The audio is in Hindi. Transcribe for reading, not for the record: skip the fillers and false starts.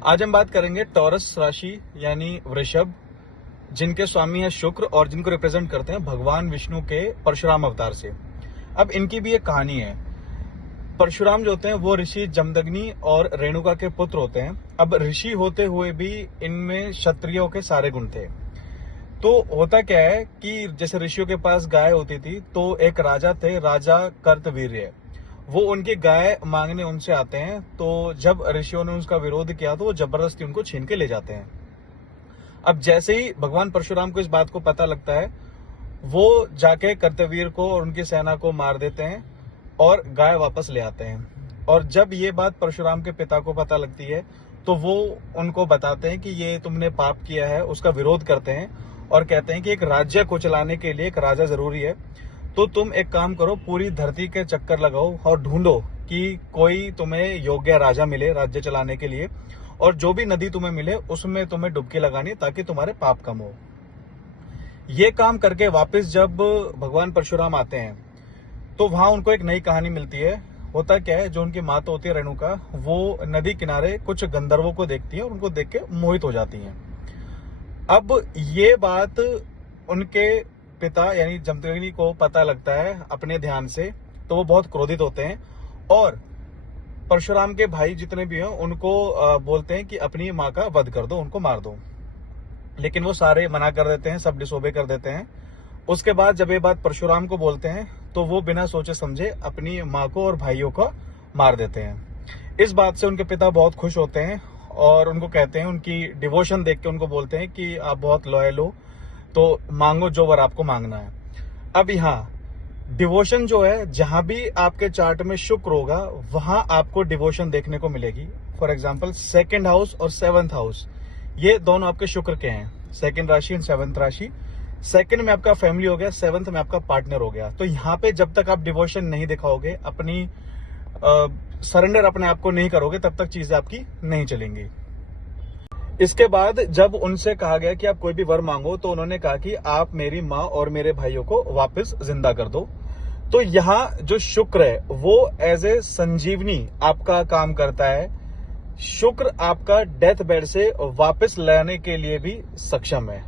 आज हम बात करेंगे टॉरस राशि यानी वृषभ, जिनके स्वामी है शुक्र और जिनको रिप्रेजेंट करते हैं भगवान विष्णु के परशुराम अवतार से। अब इनकी भी एक कहानी है। परशुराम जो होते हैं वो ऋषि जमदग्नि और रेणुका के पुत्र होते हैं। अब ऋषि होते हुए भी इनमें क्षत्रियों के सारे गुण थे। तो होता क्या है कि जैसे ऋषियों के पास गाय होती थी, तो एक राजा थे, राजा कर्तवीर्य। वो उनकी गाय मांगने उनसे आते हैं, तो जब ऋषियों ने उसका विरोध किया तो वो जबरदस्ती उनको छीन के ले जाते हैं। अब जैसे ही भगवान परशुराम को इस बात को पता लगता है, वो जाके कर्तवीर को और उनकी सेना को मार देते हैं और गाय वापस ले आते हैं। और जब ये बात परशुराम के पिता को पता लगती है, तो वो उनको बताते हैं कि ये तुमने पाप किया है, उसका विरोध करते हैं और कहते हैं कि एक राज्य को चलाने के लिए एक राजा जरूरी है। तो तुम एक काम करो, पूरी धरती के चक्कर लगाओ और ढूंढो कि कोई तुम्हें योग्य राजा मिले राज्य चलाने के लिए, और जो भी नदी तुम्हें मिले उसमें तुम्हें डुबकी लगानी, ताकि तुम्हारे पाप कम हो। ये काम करके वापस जब भगवान परशुराम आते हैं, तो वहां उनको एक नई कहानी मिलती है। होता क्या है, जो उनकी माता होती है रेणुका, वो नदी किनारे कुछ गंधर्वों को देखती है और उनको देख के मोहित हो जाती हैं। अब ये बात उनके पिता यानी जमदग्नि को पता लगता है अपने ध्यान से, तो वो बहुत क्रोधित होते हैं और परशुराम के भाई जितने भी हैं उनको बोलते हैं कि अपनी माँ का वध कर दो, उनको मार दो। लेकिन वो सारे मना कर देते हैं, सब डिसोबे कर देते हैं। उसके बाद जब ये बात परशुराम को बोलते हैं, तो वो बिना सोचे समझे अपनी माँ को और भाइयों को मार देते हैं। इस बात से उनके पिता बहुत खुश होते हैं और उनको कहते हैं, उनकी डिवोशन देख के उनको बोलते हैं कि आप बहुत लॉयल हो, तो मांगो जो वर आपको मांगना है। अब यहाँ डिवोशन जो है, जहां भी आपके चार्ट में शुक्र होगा वहां आपको डिवोशन देखने को मिलेगी। फॉर एग्जाम्पल 2nd हाउस और 7th हाउस, ये दोनों आपके शुक्र के हैं। 2nd राशि एंड 7th राशि। 2nd में आपका फैमिली हो गया, 7th में आपका पार्टनर हो गया। तो यहाँ पे जब तक आप डिवोशन नहीं दिखाओगे, अपनी सरेंडर अपने आप को नहीं करोगे, तब तक चीजें आपकी नहीं चलेंगी। इसके बाद जब उनसे कहा गया कि आप कोई भी वर मांगो, तो उन्होंने कहा कि आप मेरी माँ और मेरे भाइयों को वापस जिंदा कर दो। तो यहाँ जो शुक्र है वो एज ए संजीवनी आपका काम करता है। शुक्र आपका डेथ बेड से वापस लाने के लिए भी सक्षम है।